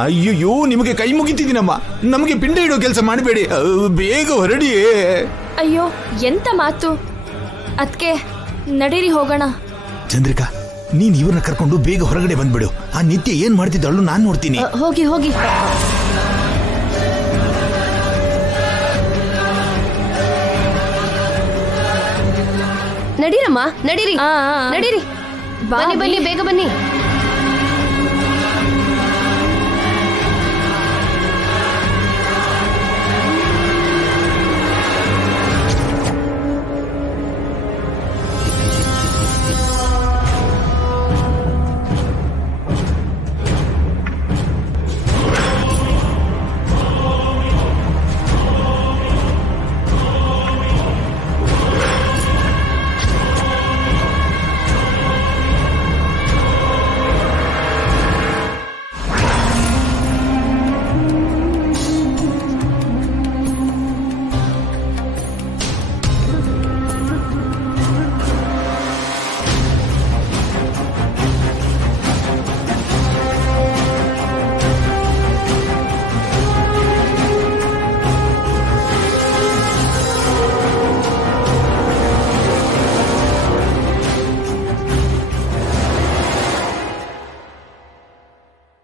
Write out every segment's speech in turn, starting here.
ಅಯ್ಯೋ ನಿಮಗೆ ಕೈ ಮುಗಿತಿದ್ದೀನಮ್ಮ, ನಮಗೆ ಪಿಂಡ ಇಡೋ ಕೆಲಸ ಮಾಡಬೇಡಿ, ಬೇಗ ಹೊರಡಿ. ಅಯ್ಯೋ ಎಂತ ಮಾತು, ಅದ್ಕೆ ನಡೀರಿ ಹೋಗೋಣ. ಚಂದ್ರಿಕಾ, ನೀನ್ ಇವ್ರನ್ನ ಕರ್ಕೊಂಡು ಬೇಗ ಹೊರಗಡೆ ಬಂದ್ಬಿಡು. ಆ ನಿತ್ಯ ಏನ್ ಮಾಡ್ತಿದ್ದಳು ನಾನ್ ನೋಡ್ತೀನಿ. ಹೋಗಿ ಹೋಗಿ. ನಡೀರಮ್ಮ, ನಡೀರಿ ನಡೀರಿ, ಬನ್ನಿ ಬನ್ನಿ, ಬೇಗ ಬನ್ನಿ.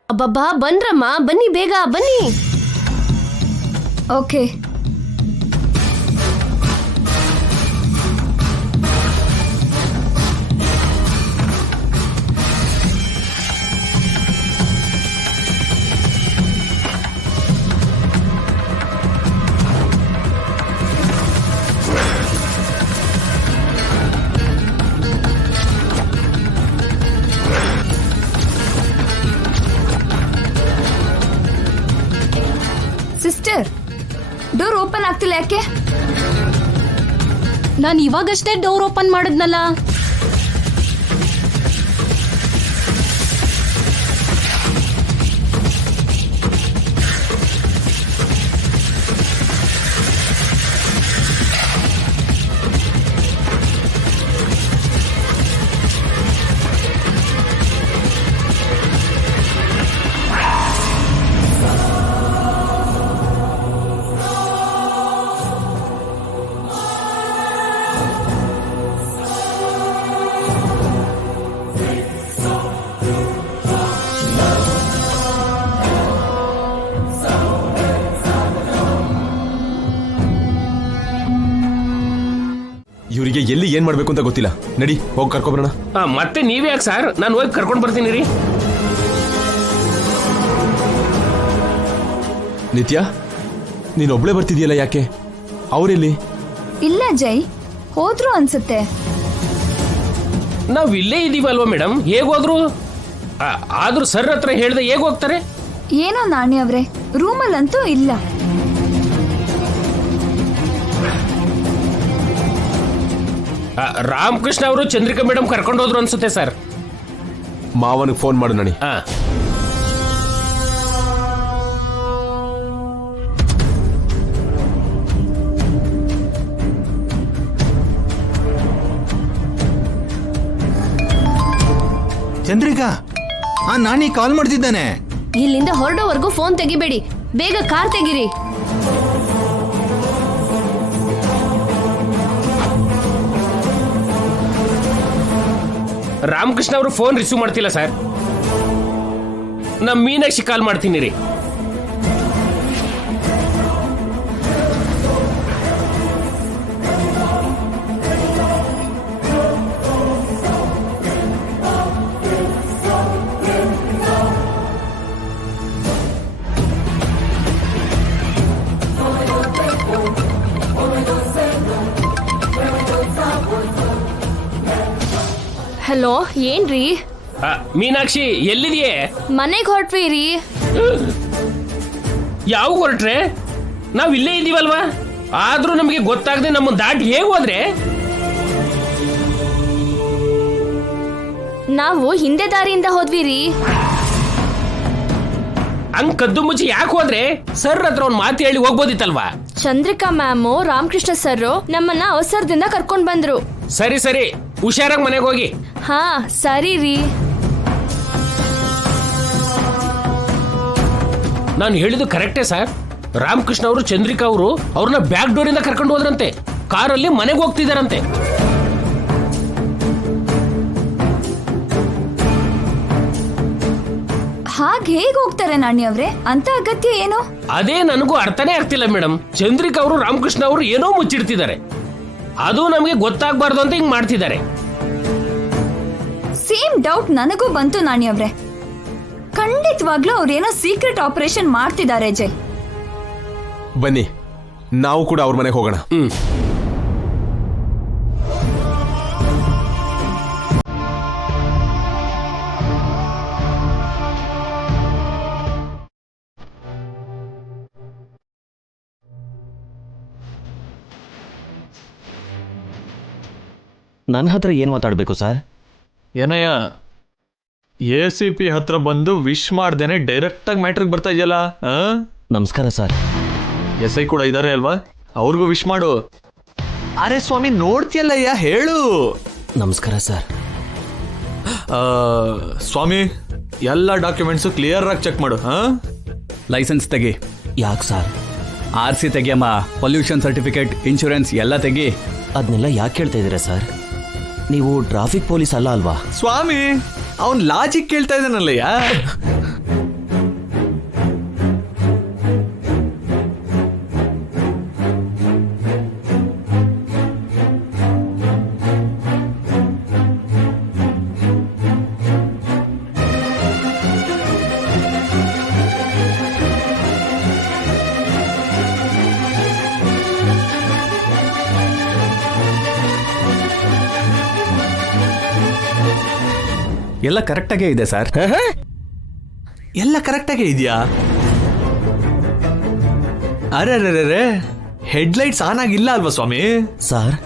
ಅಬ್ಬಬ್ಬಾ, ಬನ್ರಮ್ಮ, ಬನ್ನಿ ಬೇಗ ಬನ್ನಿ. ಓಕೆ. ಸಿಸ್ಟರ್, ಡೋರ್ ಓಪನ್ ಆಗ್ತಿಲ್ಲ, ಯಾಕೆ? ನಾನು ಇವಾಗಷ್ಟೇ ಡೋರ್ ಓಪನ್ ಮಾಡಿದ್ನಲ್ಲ. ಇವರಿಗೆ ಎಲ್ಲಿ ಏನ್ ಮಾಡ್ಬೇಕು ಅಂತ ಗೊತ್ತಿಲ್ಲ. ನಡಿ ಹೋಗಿ ಕರ್ಕೊಬರೋಣ. ಮತ್ತೆ ನೀವೇ ಯಾಕೆ ಸರ್? ನಾನು ಹೋಗಿ ಕರ್ಕೊಂಡು ಬರ್ತೀನಿ ರೀ. ನಿತ್ಯ, ನೀನ್ ಒಬ್ಳೆ ಬರ್ತಿದ್ಯಲ್ಲ, ಯಾಕೆ? ಅವರೆಲ್ಲಿ? ಇಲ್ಲ ಜೈ, ಹೋದ್ರು ಅನ್ಸುತ್ತೆ. ನಾವ್ ಇಲ್ಲೇ ಇದೀವಲ್ವಾ ಮೇಡಮ್, ಹೇಗೋದ್ರು? ಆದ್ರೂ ಸರ್ ಹತ್ರ ಹೇಳ್ದೆ ಹೇಗ್ ಹೋಗ್ತಾರೆ? ಏನೋ ನಾಣಿ ಅವ್ರೆ, ರೂಮಲ್ಲಂತೂ ಇಲ್ಲ. ರಾಮಕೃಷ್ಣ ಅವರು ಚಂದ್ರಿಕಾ ಮೇಡಮ್ ಕರ್ಕೊಂಡು ಹೋದ್ರು ಅನ್ಸುತ್ತೆ ಸರ್. ಮಾವನಿಗೆ ಫೋನ್ ಮಾಡು ನಡಿ. ಚಂದ್ರಿಕಾ, ಆ ನಾಣಿ ಕಾಲ್ ಮಾಡ್ತಿದ್ದಾನೆ. ಇಲ್ಲಿಂದ ಹೊರಡೋವರೆಗೂ ಫೋನ್ ತೆಗಿಬೇಡಿ, ಬೇಗ ಕಾರ್ ತೆಗಿರಿ. ರಾಮಕೃಷ್ಣ ಅವರು ಫೋನ್ ರಿಸೀವ್ ಮಾಡ್ತಿಲ್ಲ ಸರ್. ನಮ್ ಮೀನಾಕ್ಷಿ ಕಾಲ್ ಮಾಡ್ತೀನಿ ರೀ. ಹಲೋ, ಏನ್ರಿ? ಮೀನಾಕ್ಷಿ ಎಲ್ಲಿದೆಯೇ? ಮನೆಗೆ ಹೊರಟ್ವಿ ರೀ. ಯಾವ ಹೊರಟ್ರೆ? ನಾವ್ ಇಲ್ಲೇ ಇದೀವಲ್ವಾ? ಆದ್ರೂ ನಮಗೆ ಗೊತ್ತಾಗದೆ ನಮ್ಮ ದಾಟಿ ಹೇಗ್ ಹೋದ್ರೆ? ನಾವು ಹಿಂದೆ ದಾರಿಯಿಂದ ಹೋದ್ವಿ ರೀ. ಹಂಗ್ ಕದ್ದು ಮುಚ್ಚಿ ಯಾಕೆ ಹೋದ್ರೆ? ಸರ್ ಹತ್ರ ಒಂದ್ ಮಾತು ಹೇಳಿ ಹೋಗ್ಬೋದಿತ್ತಲ್ವಾ? ಚಂದ್ರಿಕಾ ಮ್ಯಾಮು, ರಾಮಕೃಷ್ಣ ಸರ್ ನಮ್ಮನ್ನ ಅವಸರದಿಂದ ಕರ್ಕೊಂಡ್ ಬಂದ್ರು. ಸರಿ ಸರಿ, ಹುಷಾರಾಗಿ ಮನೆಗೆ ಹೋಗಿ. ಹಾ ಸರಿ ರೀ. ನಾನು ಹೇಳಿದ್ದು ಕರೆಕ್ಟೇ ಸರ್. ರಾಮಕೃಷ್ಣ ಅವರು ಚಂದ್ರಿಕಾ ಅವರು ಅವ್ರನ್ನ ಬ್ಯಾಕ್ ಡೋರ್ ಇಂದ ಕರ್ಕೊಂಡು ಹೋದ್ರಂತೆ. ಕಾರಲ್ಲಿ ಮನೆಗೆ ಹೋಗ್ತಿದಾರಂತೆ. ಹಾಗೆ ಹೇಗ್ ಹೋಗ್ತಾರೆ ನಾಣಿ ಅವ್ರೆ? ಅಂತ ಅಗತ್ಯ ಏನು? ಅದೇ ನನಗೂ ಅರ್ಥನೇ ಆಗ್ತಿಲ್ಲ ಮೇಡಮ್. ಚಂದ್ರಿಕಾ ಅವರು ರಾಮಕೃಷ್ಣ ಅವರು ಏನೋ ಮುಚ್ಚಿಡ್ತಿದ್ದಾರೆ. ಅದು ನಮಗೆ ಗೊತ್ತಾಗಬಾರ್ದು ಅಂತ ಹಿಂಗ್ ಮಾಡ್ತಿದ್ದಾರೆ. ಸೇಮ್ ಡೌಟ್ ನನಗೂ ಬಂತು ನಾಣಿ ಅವ್ರೆ. ಖಂಡಿತವಾಗ್ಲೂ ಅವ್ರೇನೋ ಸೀಕ್ರೆಟ್ ಆಪರೇಷನ್ ಮಾಡ್ತಿದ್ದಾರೆ ಜೈ. ಬನ್ನಿ, ನಾವು ಕೂಡ ಅವ್ರ ಮನೆಗೆ ಹೋಗೋಣ. ನನ್ನ ಹತ್ರ ಏನು ಮಾತಾಡಬೇಕು ಸರ್? ಏನಯ್ಯ, ACP ಹತ್ರ ಬಂದು ವಿಶ್ ಮಾಡ್ದೇನೆ ಡೈರೆಕ್ಟಾಗಿ ಮ್ಯಾಟ್ರಿಗೆ ಬರ್ತಾ ಇದೆಯಲ್ಲ? ನಮಸ್ಕಾರ ಸರ್. SI ಕೂಡ ಇದ್ದಾರೆ ಅಲ್ವಾ? ಅವ್ರಿಗೂ ವಿಶ್ ಮಾಡು. ಅರೆ ಸ್ವಾಮಿ, ನೋಡ್ತಿಯಲ್ಲಯ್ಯ, ಹೇಳು. ನಮಸ್ಕಾರ ಸರ್. ಸ್ವಾಮಿ, ಎಲ್ಲ ಡಾಕ್ಯುಮೆಂಟ್ಸು ಕ್ಲಿಯರ್ ಆಗಿ ಚೆಕ್ ಮಾಡು. ಲೈಸೆನ್ಸ್ ತೆಗಿ. ಯಾಕೆ ಸರ್? RC ತೆಗಿಯಮ್ಮ, ಪೊಲ್ಯೂಷನ್ ಸರ್ಟಿಫಿಕೇಟ್, ಇನ್ಶೂರೆನ್ಸ್ ಎಲ್ಲ ತೆಗಿ. ಅದನ್ನೆಲ್ಲ ಯಾಕೆ ಕೇಳ್ತಾ ಇದ್ದೀರಾ ಸರ್? ನೀವು ಟ್ರಾಫಿಕ್ ಪೊಲೀಸ್ ಅಲ್ಲ ಅಲ್ವಾ? ಸ್ವಾಮಿ, ಅವನ್ ಲಾಜಿಕ್ ಕೇಳ್ತಾ ಇದ್ದಾನಲ್ಲಯ್ಯ. ಎಲ್ಲ ಕರೆಕ್ಟಾಗೇ ಇದೆ ಸರ್. ಎಲ್ಲ ಕರೆಕ್ಟಾಗೇ ಇದೆಯಾ? ಅರೆ ಹೆಡ್ಲೈಟ್ಸ್ ಆನ್ ಆಗಿಲ್ಲ ಅಲ್ವಾ ಸ್ವಾಮಿ? ಸರ್,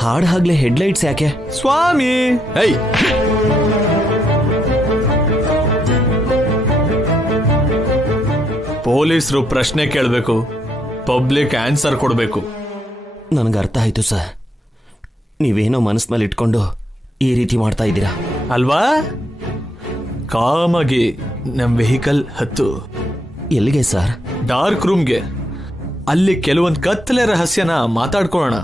ಹಾಡ್ ಹಾಗ್ಲೇ ಹೆಡ್ಲೈಟ್ಸ್ ಯಾಕೆ? ಸ್ವಾಮಿ, ಏಯ್, ಪೊಲೀಸರು ಪ್ರಶ್ನೆ ಕೇಳಬೇಕು, ಪಬ್ಲಿಕ್ ಆನ್ಸರ್ ಕೊಡಬೇಕು. ನನಗೆ ಅರ್ಥ ಆಯ್ತು ಸರ್. ನೀವೇನೋ ಮನಸ್ಸಿನಲ್ಲಿ ಇಟ್ಕೊಂಡು ಈ ರೀತಿ ಮಾಡ್ತಾ ಇದ್ದೀರಾ ಅಲ್ವಾ? ಕಾಮಾಗಿ ನಮ್ ವೆಹಿಕಲ್ ಹತ್ತು. ಎಲ್ಲಿಗೆ ಸರ್? ಡಾರ್ಕ್ ರೂಮ್ಗೆ. ಅಲ್ಲಿ ಕೆಲವೊಂದು ಕತ್ತಲೆ ರಹಸ್ಯನ ಮಾತಾಡ್ಕೊಳ್ಳೋಣ.